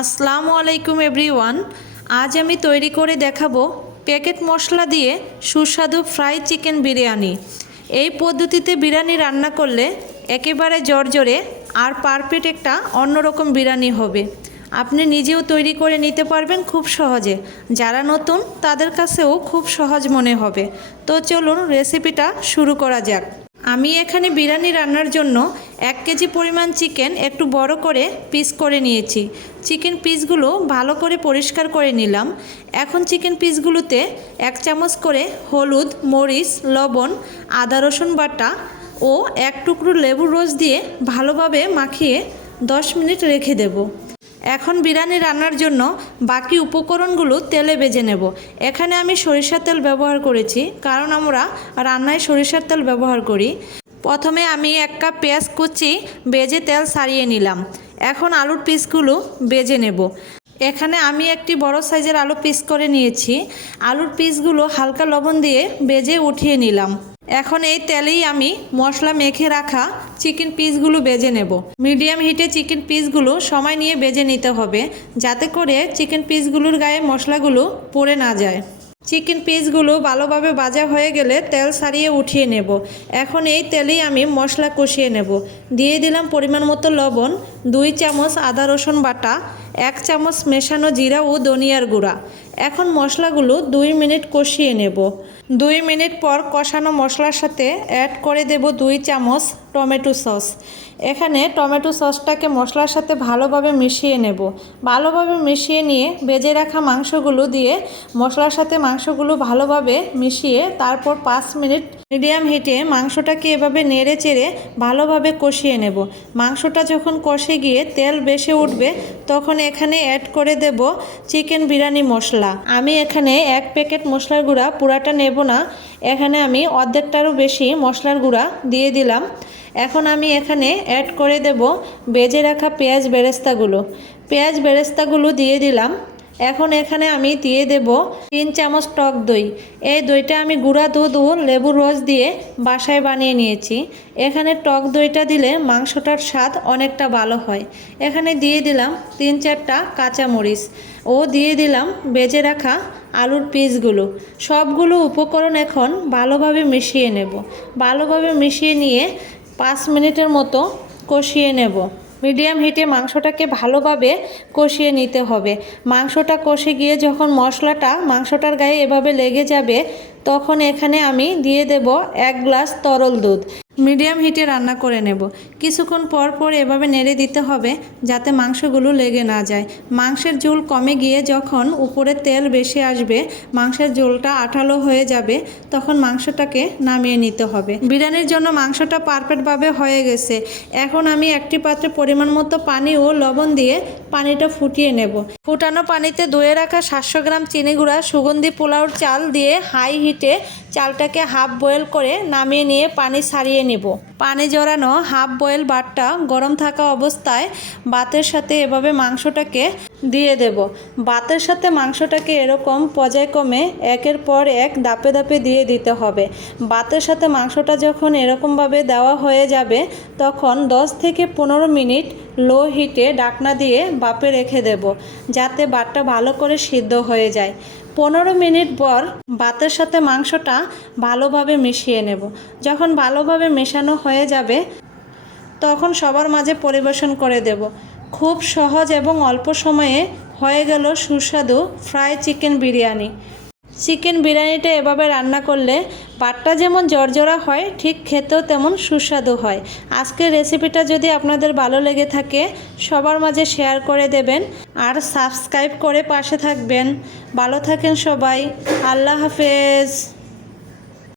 আসসালামু আলাইকুম এভরিওয়ান। আজ আমি তৈরি করে দেখাবো প্যাকেট মশলা দিয়ে সুস্বাদু ফ্রাই চিকেন বিরিয়ানি। এই পদ্ধতিতে বিরিয়ানি রান্না করলে একেবারে জর্জরে আর পারফেক্ট একটা অন্যরকম বিরিয়ানি হবে। আপনি নিজেও তৈরি করে নিতে পারবেন খুব সহজে। যারা নতুন, তাদের কাছেও খুব সহজ মনে হবে। তো চলুন রেসিপিটা শুরু করা যাক। আমি এখানে বিরিয়ানি রান্নার জন্য এক কেজি পরিমাণ চিকেন একটু বড় করে পিস করে নিয়েছি। চিকেন পিসগুলো ভালো করে পরিষ্কার করে নিলাম। এখন চিকেন পিসগুলোতে এক চামচ করে হলুদ, মরিচ, লবণ, আদা, রসুন বাটা ও এক টুকরো লেবুর রস দিয়ে ভালোভাবে মাখিয়ে দশ মিনিট রেখে দেবো। এখন বিরিয়ানি রান্নার জন্য বাকি উপকরণগুলো তেলে বেজে নেব। এখানে আমি সরিষার তেল ব্যবহার করেছি, কারণ আমরা রান্নায় সরিষার তেল ব্যবহার করি। প্রথমে আমি এক কাপ পেঁয়াজ কুচি বেজে তেল সারিয়ে নিলাম। এখন আলুর পিসগুলো বেজে নেব। এখানে আমি একটি বড় সাইজের আলু পিস করে নিয়েছি। আলুর পিসগুলো হালকা লবণ দিয়ে বেজে উঠিয়ে নিলাম। এখন এই তেলেই আমি মশলা মেখে রাখা চিকেন পিসগুলো বেজে নেব। মিডিয়াম হিটে চিকেন পিসগুলো সময় নিয়ে বেজে নিতে হবে, যাতে করে চিকেন পিসগুলোর গায়ে মশলাগুলো পড়ে না যায়। চিকেন পিসগুলো ভালোভাবে ভাজা হয়ে গেলে তেল সারিয়ে উঠিয়ে নেব। এখন এই তেলেই আমি মশলা কষিয়ে নেব। দিয়ে দিলাম পরিমাণ মতো লবণ, দুই চামচ আদা রসুন বাটা, এক চামচ মেশানো জিরা ও ধনিয়ার গুঁড়া। এখন মশলাগুলো দুই মিনিট কষিয়ে নেব। দুই মিনিট পর কষানো মশলার সাথে অ্যাড করে দেব দুই চামচ টমেটো সস। এখানে টমেটো সসটাকে মশলার সাথে ভালোভাবে মিশিয়ে নেব। ভালোভাবে মিশিয়ে নিয়ে বেজে রাখা মাংসগুলো দিয়ে মশলার সাথে মাংসগুলো ভালোভাবে মিশিয়ে তারপর পাঁচ মিনিট মিডিয়াম হিটে মাংসটাকে এভাবে নেড়ে চেড়ে ভালোভাবে কষিয়ে নেব। মাংসটা যখন কষে গিয়ে তেল বেশি উঠবে, তখন এখানে অ্যাড করে দেব চিকেন বিরিয়ানি মশলা। আমি এখানে এক প্যাকেট মশলার গুঁড়া, পুরাটা নেব না। এখানে আমি অর্ধেকটারও বেশি মশলার গুঁড়া দিয়ে দিলাম। এখন আমি এখানে অ্যাড করে দেব বেজে রাখা পেঁয়াজ বেরেস্তাগুলো। পেঁয়াজ বেরেস্তাগুলো দিয়ে দিলাম। এখন এখানে আমি দিয়ে দেব তিন চামচ টক দই। এই দইটা আমি গুঁড়া দুধ ও লেবুর রস দিয়ে বাসায় বানিয়ে নিয়েছি। এখানে টক দইটা দিলে মাংসটার স্বাদ অনেকটা ভালো হয়। এখানে দিয়ে দিলাম তিন চারটা কাঁচামরিচ ও দিয়ে দিলাম বেজে রাখা আলুর পিসগুলো। সবগুলো উপকরণ এখন ভালোভাবে মিশিয়ে নেব। ভালোভাবে মিশিয়ে নিয়ে পাঁচ মিনিটের মতো কষিয়ে নেব। মিডিয়াম হিটে মাংসটাকে ভালোভাবে কষিয়ে নিতে হবে। মাংসটা কষে গিয়ে যখন মশলাটা, মাংসটার গায়ে এভাবে লেগে যাবে, তখন এখানে আমি দিয়ে দেব এক গ্লাস তরল দুধ। মিডিয়াম হিটে রান্না করে নেব। কিছুক্ষণ পর পর এভাবে নেড়ে দিতে হবে যাতে মাংসগুলো লেগে না যায়। মাংসের ঝোল কমে গিয়ে যখন উপরে তেল বেশি আসবে, মাংসের ঝোলটা আঠালো হয়ে যাবে, তখন মাংসটাকে নামিয়ে নিতে হবে। বিরিয়ানির জন্য মাংসটা পারফেক্টভাবে হয়ে গেছে। এখন আমি একটি পাত্রে পরিমাণ মতো পানি ও লবণ দিয়ে পানিটা ফুটিয়ে নেব। ফুটানো পানিতে দইয়ে রাখা সাতশো গ্রাম চিনি গুঁড়া, সুগন্ধি পোলাওর চাল দিয়ে হাই হিটে চালটাকে হাফ বয়েল করে নামিয়ে নিয়ে পানি সারিয়ে নেব। পানি জড়ানো হাফ বয়েল বাটটা গরম থাকা অবস্থায় বাতের সাথে এভাবে মাংসটাকে দিয়ে দেব। বাতের সাথে মাংসটাকে এরকম পর্যায়ক্রমে একের পর এক দাপে দাপে দিয়ে দিতে হবে। বাতের সাথে মাংসটা যখন এরকমভাবে দেওয়া হয়ে যাবে, তখন 10 থেকে পনেরো মিনিট লো হিটে ডাকনা দিয়ে বাপে রেখে দেব, যাতে বাটটা ভালো করে সিদ্ধ হয়ে যায়। পনেরো মিনিট পর ভাতের সাথে মাংসটা ভালোভাবে মিশিয়ে নেব। যখন ভালোভাবে মেশানো হয়ে যাবে, তখন সবার মাঝে পরিবেশন করে দেব। খুব সহজ এবং অল্প সময়ে হয়ে গেল সুস্বাদু ফ্রাই চিকেন বিরিয়ানি। চিকেন বিরিয়ানিটা এভাবে রান্না করলে পাটটা যেমন জর্জরা হয়, ঠিক খেতেও তেমন সুস্বাদু হয়। আজকের রেসিপিটা যদি আপনাদের ভালো লেগে থাকে, সবার মাঝে শেয়ার করে দেবেন আর সাবস্ক্রাইব করে পাশে থাকবেন। ভালো থাকেন সবাই। আল্লাহ হাফেজ।